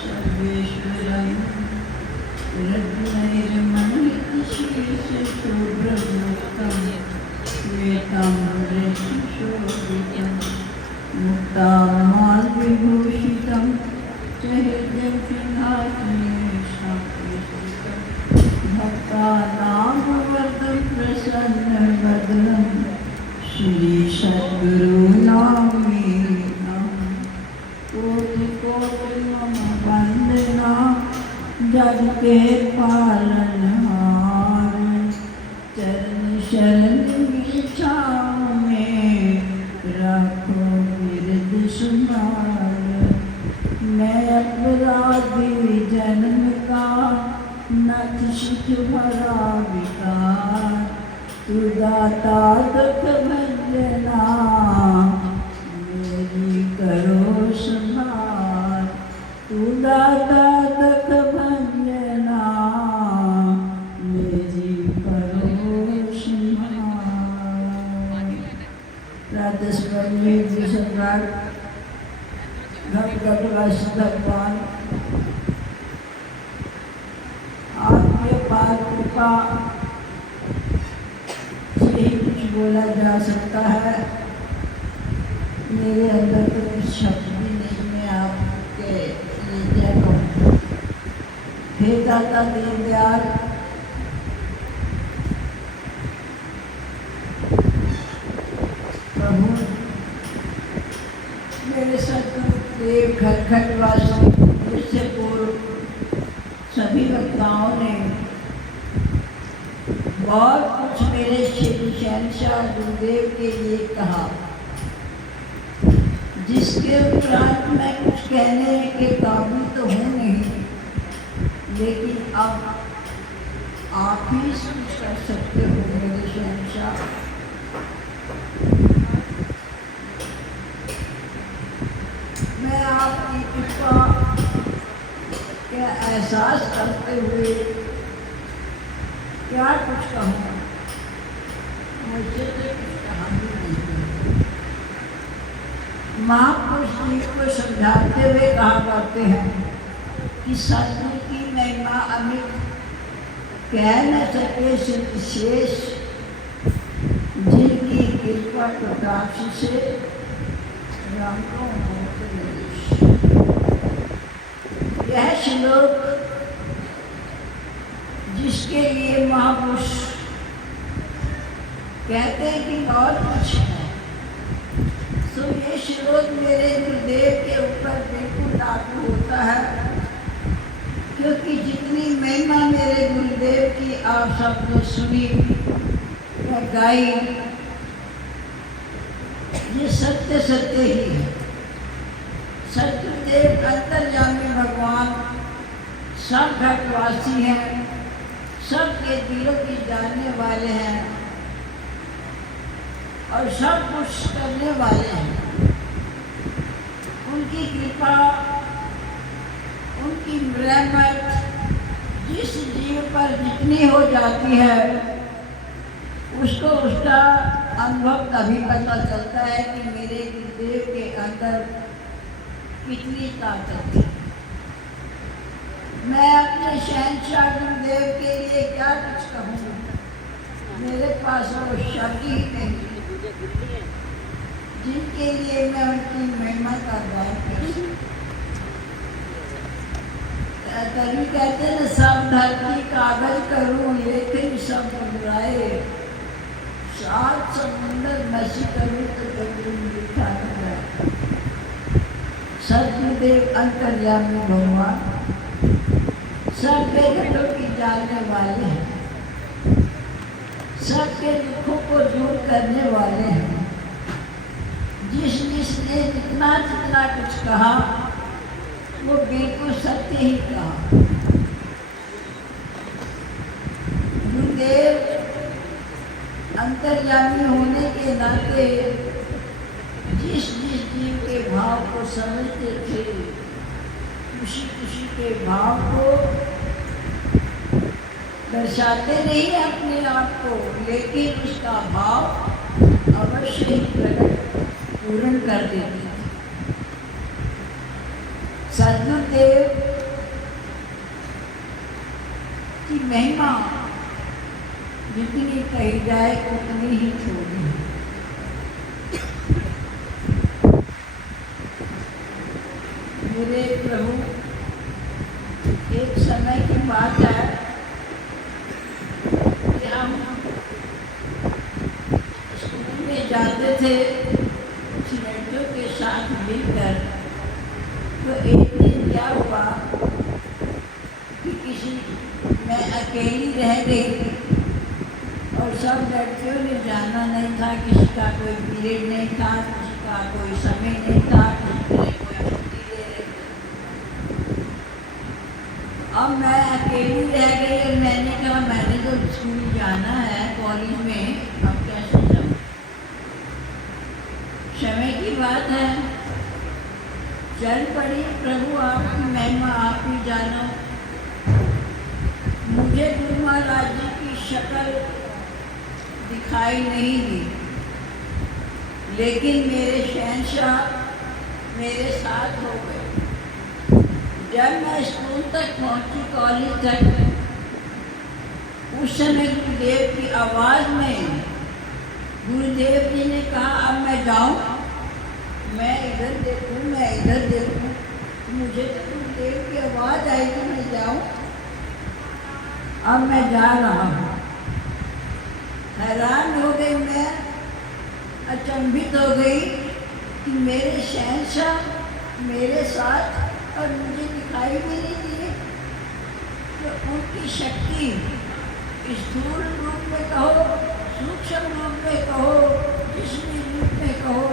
सर्वेश्वरं रत्नैर्मणिशेषशोभ्रभूतं श्वेताम्बरशोभितं मुक्तामाल्यविभूषितं च हृदयं सिंहासने स्थापितं भक्तानां प्रसन्नवदनं श्री सद्गुरूनां कोटि कोटि मम वंदना जग के पालनहार चरण शरण विछाओ में रखो बिरद सुनार। मैं अपराधी जन्म का नथ शिख भरा विकार तू दाता दुख भंजना मेरी करो संभाल। तू दाता दुख भंजना मेरी करो संभाल। राधा स्वामी जी सम्राट भगवत भगवान आपके पार कृपा से ही कुछ बोला जा सकता है। मेरे अंदर तो कुछ शब्द भी नहीं, मैं आपके लिए क्या कहूँ। हे दाता दीनदयाल, प्रभु मेरे सतगुरुदेव खटखटवासी इससे पूर्व सभी वक्ताओं ने बहुत कुछ मेरे श्री शहंशाह गुरुदेव के लिए कहा, जिसके उपरांत मैं कुछ कहने के काबिल तो हूँ नहीं, लेकिन अब आप ही कुछ कर सकते हो मेरे शहंशाह। मैं आपकी कृपा का एहसास करते हुए क्या कुछ कहूँ, मुझे तो कुछ कहा भी नहीं। महापुरुष जी को समझाते हुए कहा करते हैं कि सतगुरु की महिमा अमित कह न सके विशेष, जिनकी कृपा प्रकाश से यह श्लोक जिसके लिए महापुरुष कहते हैं कि बहुत कुछ है, तो ये श्लोक मेरे गुरुदेव के ऊपर बिल्कुल लागू होता है, क्योंकि जितनी महिमा मेरे गुरुदेव की आप सबने सुनी या गाई, ये सत्य सत्य ही है। सतगुरुदेव अंतर्यामी भगवान सब घटवासी हैं, सबके दिलों की जानने वाले हैं और सब कुछ करने वाले हैं। उनकी कृपा, उनकी रहमत जिस जीव पर जितनी हो जाती है, उसको उसका अनुभव तभी पता चलता है कि मेरे गुरुदेव के अंदर कितनी ताकत है। मैं अपने शहंशाह गुरुदेव के लिए क्या कुछ कहूँ, मेरे पास वो शब्द ही नहीं जिनके लिए मैं उनकी महिमा का गान करूँ। तभी कहते हैं सब धरती कागज करूँ लेकिन सब बुराए, सात समुंदर नशी करूँ तो लिखा है। सतगुरुदेव अंतर्यामी भगवान सबके घटों की जानने वाले हैं, सबके दुखों को दूर करने वाले हैं। जिसने जितना जितना कुछ कहा वो बिल्कुल सत्य ही कहा। गुरुदेव अंतर्यामी होने के नाते जिस जिस जीव के भाव को समझते थे, खुशी खुशी के भाव को दर्शाते नहीं अपने आप को, लेकिन उसका भाव अवश्य ही प्रकट पूर्ण कर देते। सदगुरुदेव की महिमा जितनी कही जाए उतनी ही थोड़ी है। मेरे प्रभु, एक समय की बात है कि हम स्कूल में जाते थे कुछ लड़कियों के साथ मिलकर। तो एक दिन क्या हुआ कि मैं अकेली रह गई और सब लड़कियों ने जाना नहीं था। किसी का कोई पीरियड नहीं था, किसी का कोई समय नहीं था, किसी ने कोई छुट्टी ले रही। अब मैं अकेली रह गई और मैंने कहा मैंने तो स्कूल जाना है, कॉलेज में, अब कैसे जाऊँ। समय की बात है, चल पड़ी। प्रभु आपकी महिमा, आप ही जानो। मुझे गुरु महाराज जी की शक्ल दिखाई नहीं दी, लेकिन मेरे शहंशाह मेरे साथ हो गए। जब मैं स्कूल तक पहुंची, कॉलेज तक, उस समय गुरुदेव की आवाज़ में गुरुदेव जी ने कहा अब मैं जाऊं, मैं इधर देखूं, मैं इधर देखूं। मुझे तो गुरुदेव की आवाज़ आई कि मैं जाऊं। अब मैं जा रहा हूँ। हैरान हो गई मैं, अचंभित हो गई कि मेरे शहंशाह मेरे साथ और मुझे दिखाई भी नहीं दिए। तो उनकी शक्ति स्थूल रूप में कहो, सूक्ष्म रूप में कहो, जिस भी रूप में कहो,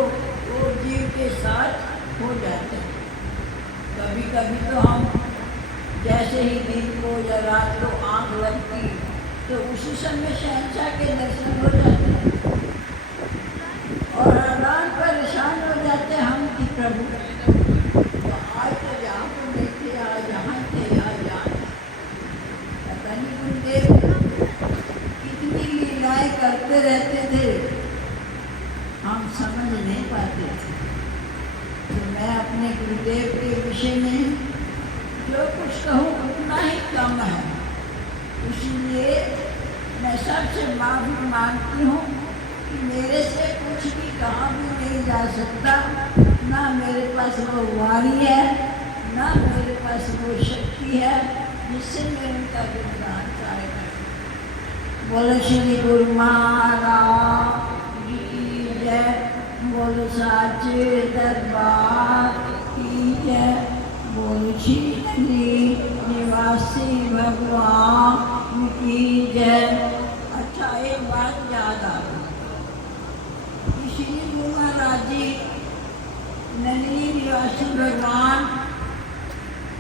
वो जीव के साथ हो जाते हैं। कभी कभी तो हम जैसे ही दिन को या रात को आँख लगती तो उसी समय शहंशाह के दर्शन हो जाते हैं और हैरान परेशान हो जाते हम कि प्रभु तो आज तो यहाँ पर नहीं थे, आज यहाँ थे, आज यहाँ थे। पता नहीं गुरुदेव कितनी लीलाएं करते रहते थे, हम समझ नहीं पाते थे। तो मैं अपने गुरुदेव के विषय में जो कुछ कहूँ उतना ही कम है। इसलिए मैं सबसे माफ़ी मांगती हूँ कि मेरे से कुछ भी कहा भी नहीं जा सकता। ना मेरे पास वो वाणी है, ना मेरे पास वो शक्ति है जिससे मैं उनका गुणगान गाया करूं। बोलो श्री गुरु महाराज की जय, बोलो साचे दरबार की जय, बोलो श्री निवासी भगवान की जय। अच्छा, एक बात याद आ गई, श्री गुरु महाराज जी नंदी निवासी भगवान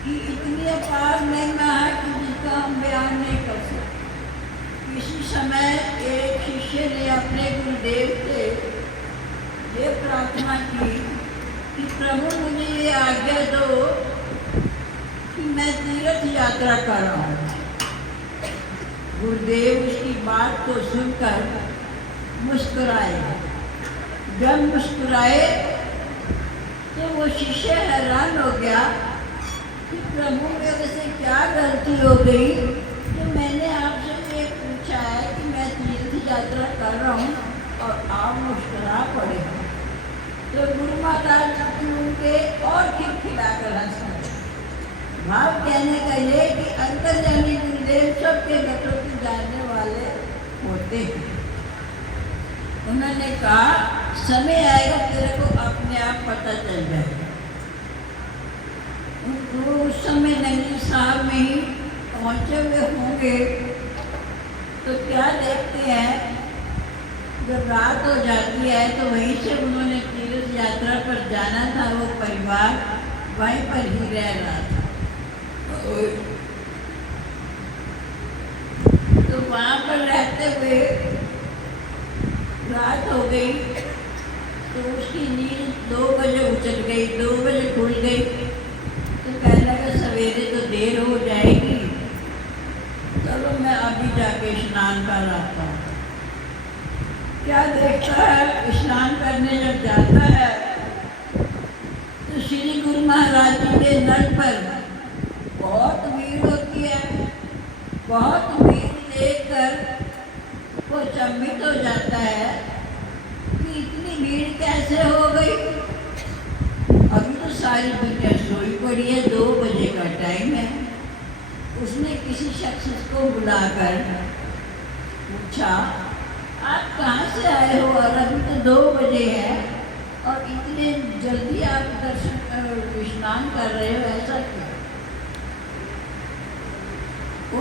की इतनी अपार महिमा है कि जिसका हम बयान नहीं कर सकते। इसी समय एक शिष्य ने अपने गुरुदेव से ये प्रार्थना की कि प्रभु मुझे ये आज्ञा दो कि मैं तीर्थ यात्रा कर रहा हूँ। गुरुदेव उसकी बात को सुनकर मुस्कुराए। जब मुस्कुराए तो वो शिष्य हैरान हो गया कि प्रभु मेरे से क्या गलती हो गई कि मैंने आपसे ये पूछा है कि मैं तीर्थ यात्रा कर रहा हूँ और आप मुस्कुरा पड़े। तो गुरु महाराज उनके और खिलखिलाकर हंस पड़े। भाव कहने का ये कि अंतर्यामी गुरुदेव सबके घटों को जानने वाले होते हैं। उन्होंने कहा समय आएगा तेरे को अपने आप पता चल जाएगा। उनको उस समय नंदी साहब में ही पहुँचे हुए होंगे तो क्या देखते हैं, जब रात हो जाती है तो वहीं से उन्होंने तीर्थ यात्रा पर जाना था। वो परिवार वहीं पर ही रह रहा था। तो वहाँ पर रहते हुए रात हो गई तो उसकी नींद 2 बजे उचट गई, 2 बजे खुल गई। तो कहने लगा सवेरे तो देर हो जाएगी, चलो मैं अभी जाके स्नान कर आता हूँ। क्या देखता है, स्नान करने जब जाता है तो श्री गुरु महाराज जी के नल पर बहुत भीड़ होती है। बहुत भीड़ देखकर वो चंभित हो जाता है कि इतनी भीड़ कैसे हो गई। अभी तो सारी दुनिया सोई पड़ी है, 2 बजे का टाइम है। उसने किसी शख्स को बुलाकर पूछा, आप कहाँ से आए हो और अभी तो 2 बजे है और इतने जल्दी आप दर्शन स्नान कर रहे हो, ऐसा क्यों?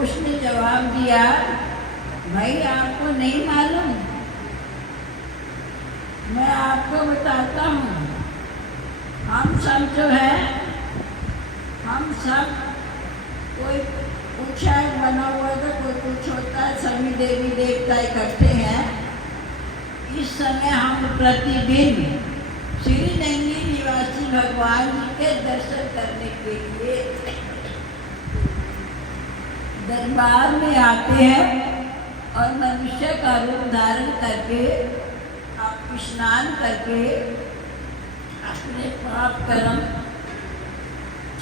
उसने जवाब दिया, भाई आपको नहीं मालूम, मैं आपको बताता हूँ। हम सब जो है, हम सब कोई उत्साह बना हुआ तो कोई कुछ होता है, सभी देवी देवता इकट्ठे हैं। इस समय हम प्रतिदिन श्री नंदी निवासी भगवान जी के दर्शन करने के लिए दरबार में आते हैं और मनुष्य का रूप धारण करके आप स्नान करके अपने पाप कर्म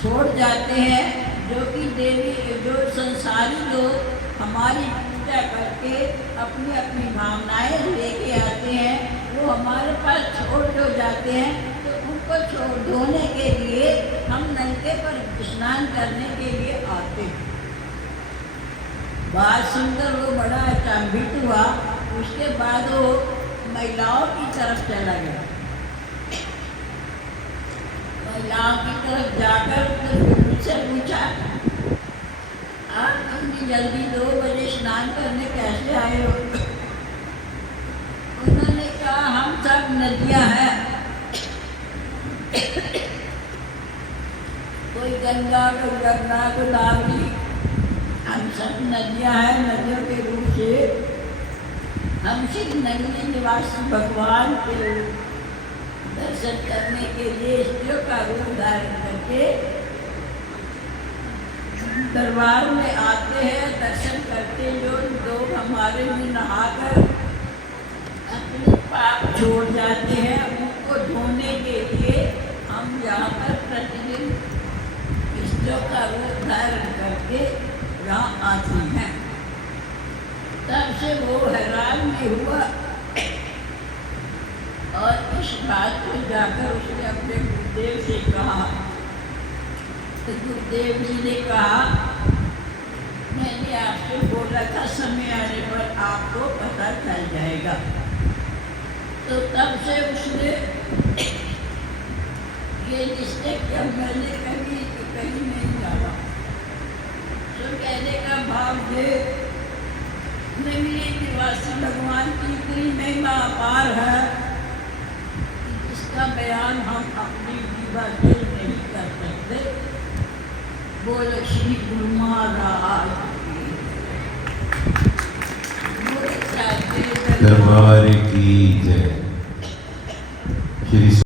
छोड़ जाते हैं। जो कि देवी जो संसारी लोग हमारी पूजा करके अपनी अपनी भावनाएं लेके आते हैं, वो हमारे पास छोड़ जो जाते हैं, तो उनको छोड़ धोने के लिए हम नलके पर स्नान करने के लिए आते हैं। बात सुनकर वो बड़ा अचंभित हुआ। उसके बाद वो महिलाओं की तरफ चला गया। महिलाओं की तरफ जाकर मुझसे पूछा, आप इतनी जल्दी 2 बजे स्नान करने कैसे आए हो? उन्होंने कहा, हम सब नदियां हैं, कोई गंगा, कोई यमुना, गोदावरी, हम सब नदियां हैं। नदियों के रूप से हम श्री नंदी निवासी भगवान के दर्शन करने के लिए स्त्रियों का रूप धारण करके दरबार में आते हैं। दर्शन करते जो लोग हमारे में नहाकर अपने पाप छोड़ जाते हैं, उनको धोने के लिए हम यहाँ पर प्रतिदिन स्त्रियों का रूप धारण करके यहाँ आती हैं। तब से वो हैरान भी हुआ और इस बात को जाकर उसने अपने गुरुदेव से कहा। तो गुरुदेव जी ने कहा, मैंने आपसे बोला था समय आने पर आपको पता चल जाएगा। तो तब से उसने ये निश्चय किया, मैंने कहीं नहीं जाना। तो कहने का भाव ये, नंदी निवासी भगवान की इतनी महिमा अपार है, इसका बयान हम अपनी जीवा से नहीं कर सकते। बोलो श्री गुरु महाराज दरबार की जय।